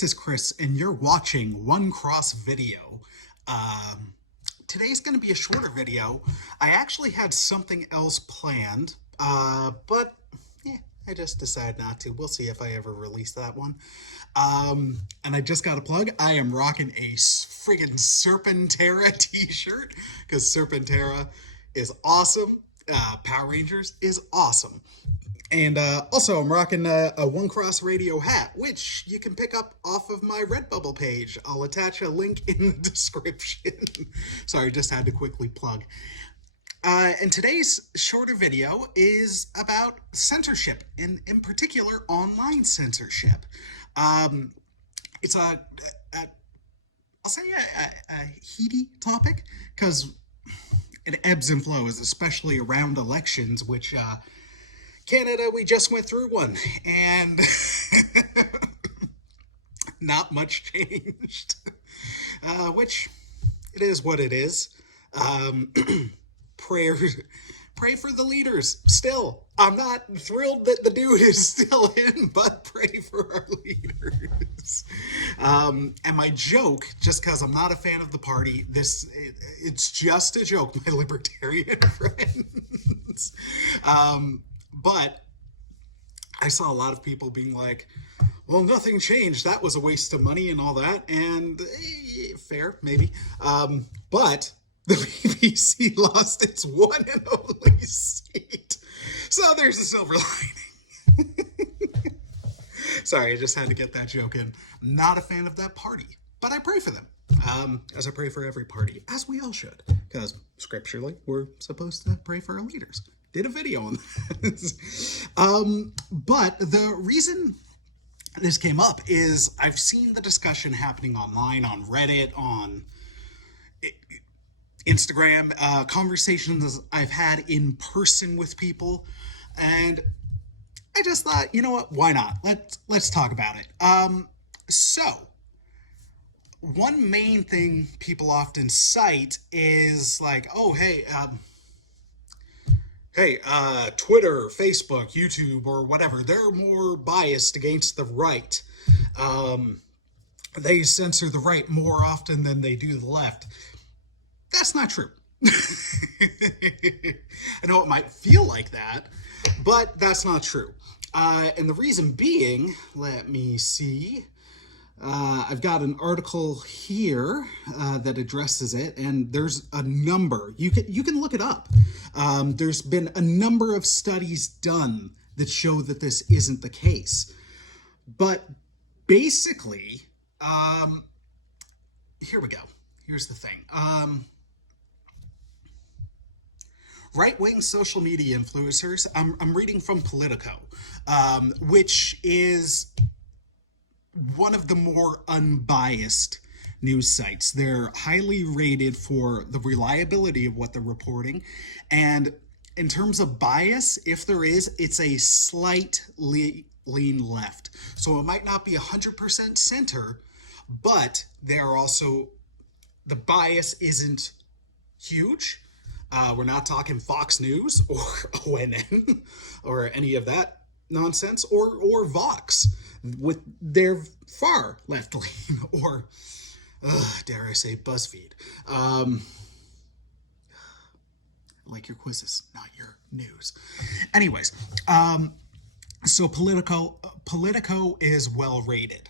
this is Chris, and you're watching One Cross Video. Today's going to be a shorter video. I actually had something else planned, but I just decided not to. We'll see if I ever release that one. And I just got a plug. I am rocking a friggin' Serpentera t-shirt, because Serpentera is awesome. Power Rangers is awesome. And also, I'm rocking a One Cross Radio hat, which you can pick up off of my Redbubble page. I'll attach a link in the description. Sorry, just had to quickly plug. And today's shorter video is about censorship, in particular, online censorship. It's I'll say a heady topic, because it ebbs and flows, especially around elections, which... Canada, we just went through one, and not much changed, which it is what it is. Pray for the leaders. Still, I'm not thrilled that the dude is still in, but pray for our leaders. And my joke, just because I'm not a fan of the party, it's just a joke, my libertarian friends. But I saw a lot of people being like, well, nothing changed. That was a waste of money and all that. And fair, maybe. But the BBC lost its one and only seat. So there's a silver lining. Sorry, I just had to get that joke in. Not a fan of that party, but I pray for them. As I pray for every party, as we all should. Because scripturally, we're supposed to pray for our leaders. Did a video on this. But the reason this came up is I've seen the discussion happening online, on Reddit, on Instagram, conversations I've had in person with people, and I just thought, you know what, why not? Let's talk about it. So, one main thing people often cite is like, oh, hey, Twitter, Facebook, YouTube, or whatever, they're more biased against the right. They censor the right more often than they do the left. That's not true. I know it might feel like that, but that's not true. And the reason being, let me see. I've got an article here that addresses it, and there's a number. You can look it up. There's been a number of studies done that show that this isn't the case. But basically, here we go. Here's the thing. Right-wing social media influencers, I'm reading from Politico, which is one of the more unbiased news sites. They're highly rated for the reliability of what they're reporting. And in terms of bias, if there is, it's a slight lean left. So it might not be 100% center, but they are also, the bias isn't huge. We're not talking Fox News or ONN or any of that nonsense, or Vox with their far left lean, or dare I say BuzzFeed. Like your quizzes, not your news. Anyways, so Politico is well rated.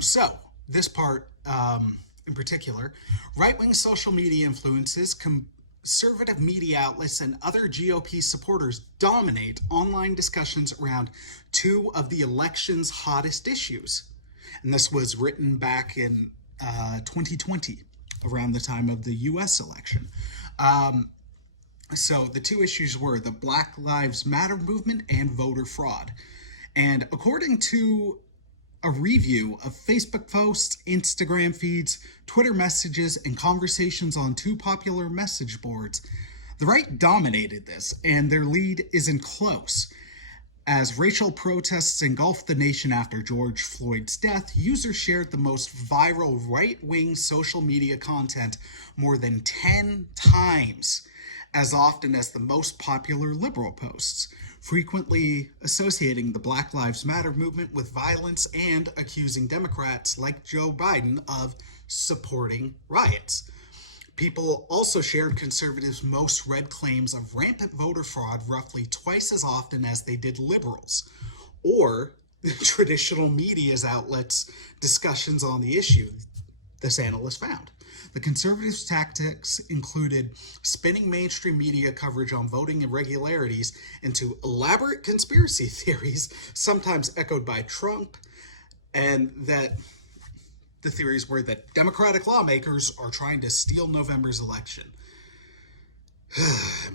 So this part in particular, right-wing social media influences, conservative media outlets, and other GOP supporters dominate online discussions around two of the election's hottest issues. And this was written back in 2020, around the time of the U.S. election. So the two issues were the Black Lives Matter movement and voter fraud. And according to a review of Facebook posts, Instagram feeds, Twitter messages, and conversations on two popular message boards, the right dominated this, and their lead isn't close. As racial protests engulfed the nation after George Floyd's death, users shared the most viral right-wing social media content more than 10 times as often as the most popular liberal posts, frequently associating the Black Lives Matter movement with violence and accusing Democrats like Joe Biden of supporting riots. People also shared conservatives' most read claims of rampant voter fraud roughly twice as often as they did liberals, or traditional media's outlets' discussions on the issue, this analyst found. The conservatives' tactics included spinning mainstream media coverage on voting irregularities into elaborate conspiracy theories, sometimes echoed by Trump, and that the theories were that Democratic lawmakers are trying to steal November's election.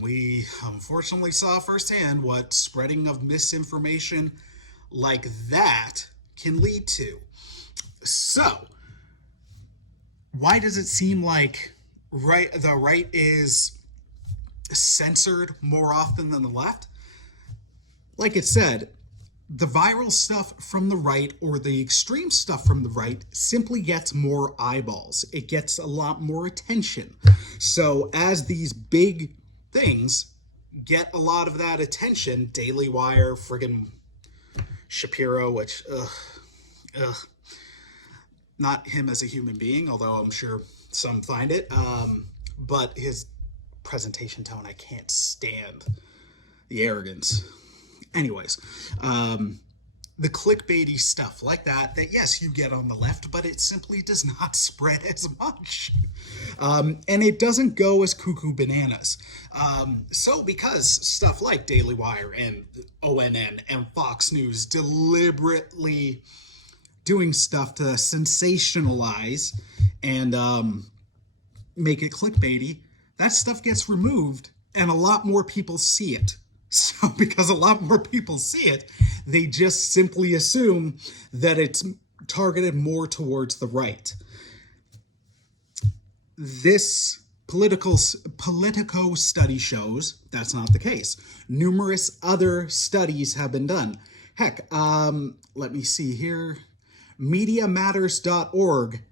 We unfortunately saw firsthand what spreading of misinformation like that can lead to. So, why does it seem like the right is censored more often than the left? Like it said, the viral stuff from the right or the extreme stuff from the right simply gets more eyeballs. It gets a lot more attention. So as these big things get a lot of that attention, Daily Wire, friggin' Shapiro, which, not him as a human being, although I'm sure some find it, but his presentation tone, I can't stand the arrogance. Anyways, the clickbaity stuff like that, yes, you get on the left, but it simply does not spread as much. And it doesn't go as cuckoo bananas. So because stuff like Daily Wire and ONN and Fox News deliberately doing stuff to sensationalize and make it clickbaity, that stuff gets removed and a lot more people see it. So because a lot more people see it, they just simply assume that it's targeted more towards the right. This Politico study shows that's not the case. Numerous other studies have been done. Heck, let me see here. MediaMatters.org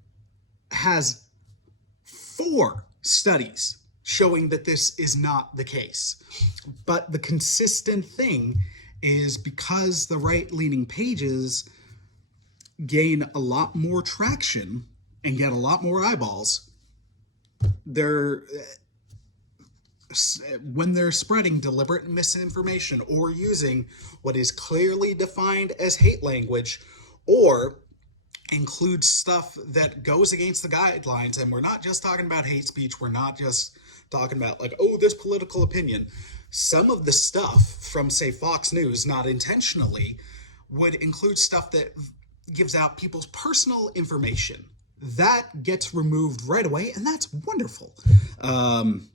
has 4 studies showing that this is not the case. But the consistent thing is because the right-leaning pages gain a lot more traction and get a lot more eyeballs, when they're spreading deliberate misinformation or using what is clearly defined as hate language or includes stuff that goes against the guidelines, and we're not just talking about hate speech, we're not just talking about like, oh, this political opinion. Some of the stuff from, say, Fox News, not intentionally, would include stuff that gives out people's personal information. That gets removed right away, and that's wonderful.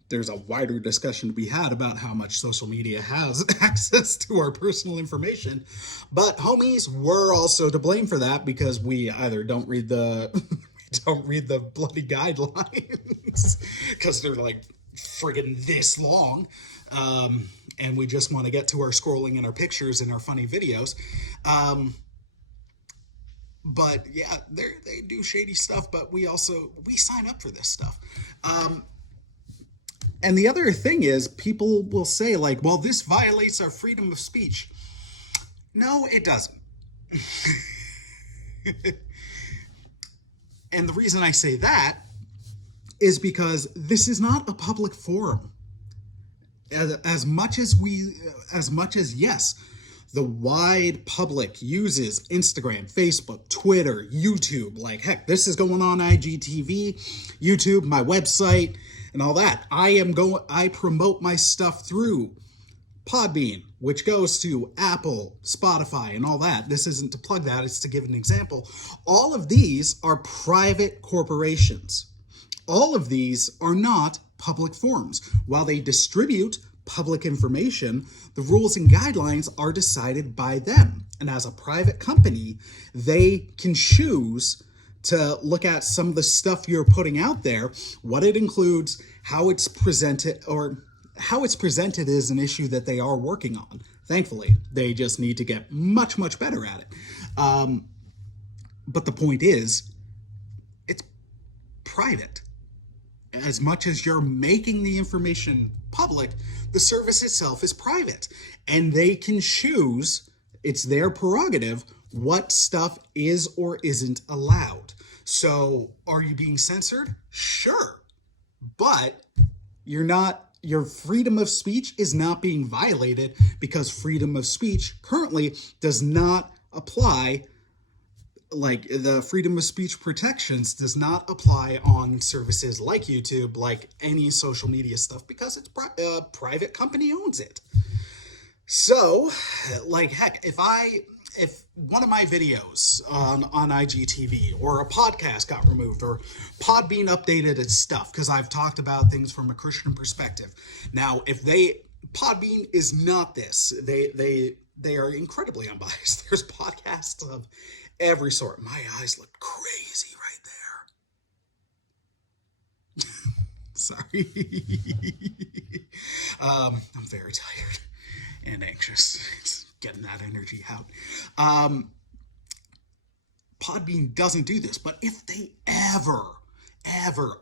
There's a wider discussion to be had about how much social media has access to our personal information. But homies, we're also to blame for that because we either don't read the bloody guidelines because they're like friggin' this long, and we just want to get to our scrolling and our pictures and our funny videos. But yeah, they do shady stuff, but we sign up for this stuff. And the other thing is, people will say like, well, this violates our freedom of speech. No, it doesn't. And the reason I say that is because this is not a public forum. As much as yes, the wide public uses Instagram, Facebook, Twitter, YouTube. Like, heck, this is going on IGTV, YouTube, my website, and all that. I promote my stuff through Podbean, which goes to Apple, Spotify, and all that. This isn't to plug that, it's to give an example. All of these are private corporations. All of these are not public forums. While they distribute public information, the rules and guidelines are decided by them. And as a private company, they can choose to look at some of the stuff you're putting out there, what it includes, how it's presented, or how it's presented is an issue that they are working on. Thankfully, they just need to get much, much better at it. But the point is, it's private. As much as you're making the information public, the service itself is private. And they can choose, it's their prerogative, what stuff is or isn't allowed. So, are you being censored? Sure. But your freedom of speech is not being violated because freedom of speech currently does not apply. Like, the freedom of speech protections does not apply on services like YouTube, like any social media stuff, because it's a private company owns it. So, like, heck, if one of my videos on IGTV or a podcast got removed or Podbean updated its stuff, because I've talked about things from a Christian perspective. Now, Podbean is not this. They are incredibly unbiased. There's podcasts of every sort. My eyes look crazy right there. Sorry. I'm very tired and anxious. It's getting that energy out. Podbean doesn't do this, but if they ever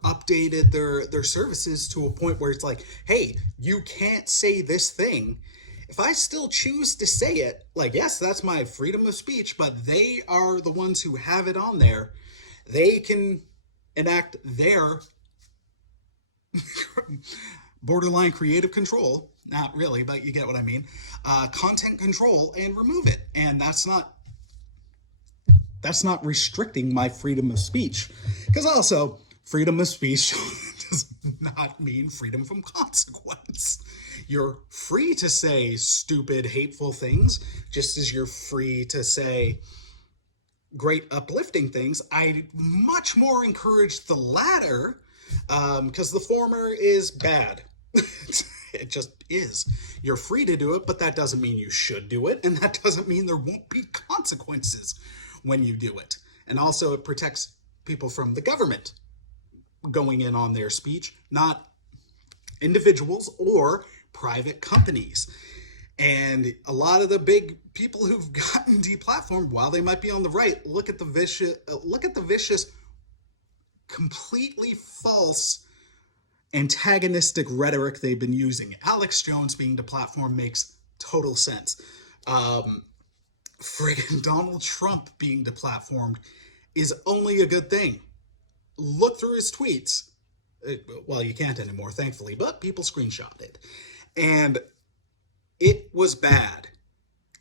updated their services to a point where it's like, hey, you can't say this thing, if I still choose to say it, like, yes, that's my freedom of speech, but they are the ones who have it on there. They can enact their borderline creative control, not really, but you get what I mean, content control, and remove it. And that's not restricting my freedom of speech. Because also, freedom of speech does not mean freedom from consequence. You're free to say stupid, hateful things, just as you're free to say great, uplifting things. I much more encourage the latter, because the former is bad. It just is. You're free to do it, but that doesn't mean you should do it, and that doesn't mean there won't be consequences when you do it. And also, it protects people from the government going in on their speech, not individuals or private companies. And a lot of the big people who've gotten deplatformed, while they might be on the right, look at the vicious, completely false, antagonistic rhetoric they've been using. Alex Jones being deplatformed makes total sense. Friggin' Donald Trump being deplatformed is only a good thing. Look through his tweets. Well, you can't anymore, thankfully, but people screenshot it. And it was bad.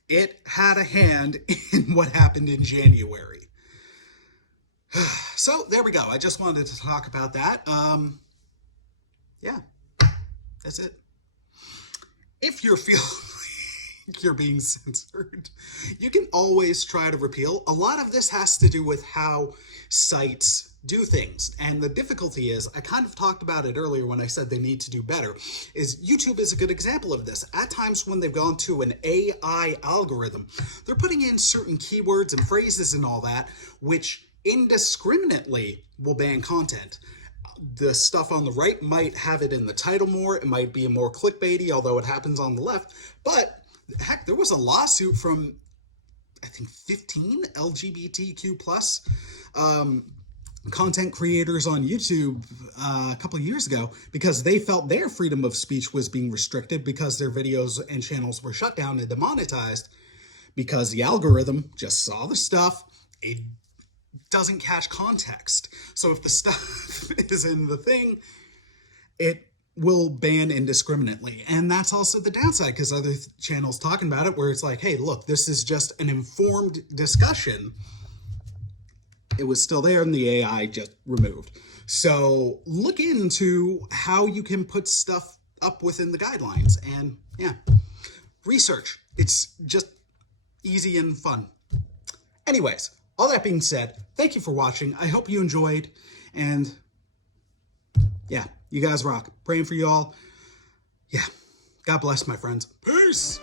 It had a hand in what happened in January. So, there we go. I just wanted to talk about that. Yeah, that's it. If you're feeling you're being censored, you can always try to repeal. A lot of this has to do with how sites do things. And the difficulty is, I kind of talked about it earlier when I said they need to do better, is YouTube is a good example of this. At times when they've gone to an AI algorithm, they're putting in certain keywords and phrases and all that, which indiscriminately will ban content. The stuff on the right might have it in the title more. It might be more clickbaity, although it happens on the left. But heck, there was a lawsuit from, I think, 15 LGBTQ plus content creators on YouTube a couple of years ago because they felt their freedom of speech was being restricted because their videos and channels were shut down and demonetized because the algorithm just saw the stuff. It doesn't catch context. So if the stuff is in the thing, it will ban indiscriminately. And that's also the downside, because other channels talking about it where it's like, hey, look, this is just an informed discussion. It was still there and the AI just removed. So look into how you can put stuff up within the guidelines. And yeah, research. It's just easy and fun. Anyways, all that being said, thank you for watching. I hope you enjoyed. And yeah, you guys rock. Praying for you all. Yeah. God bless, my friends. Peace.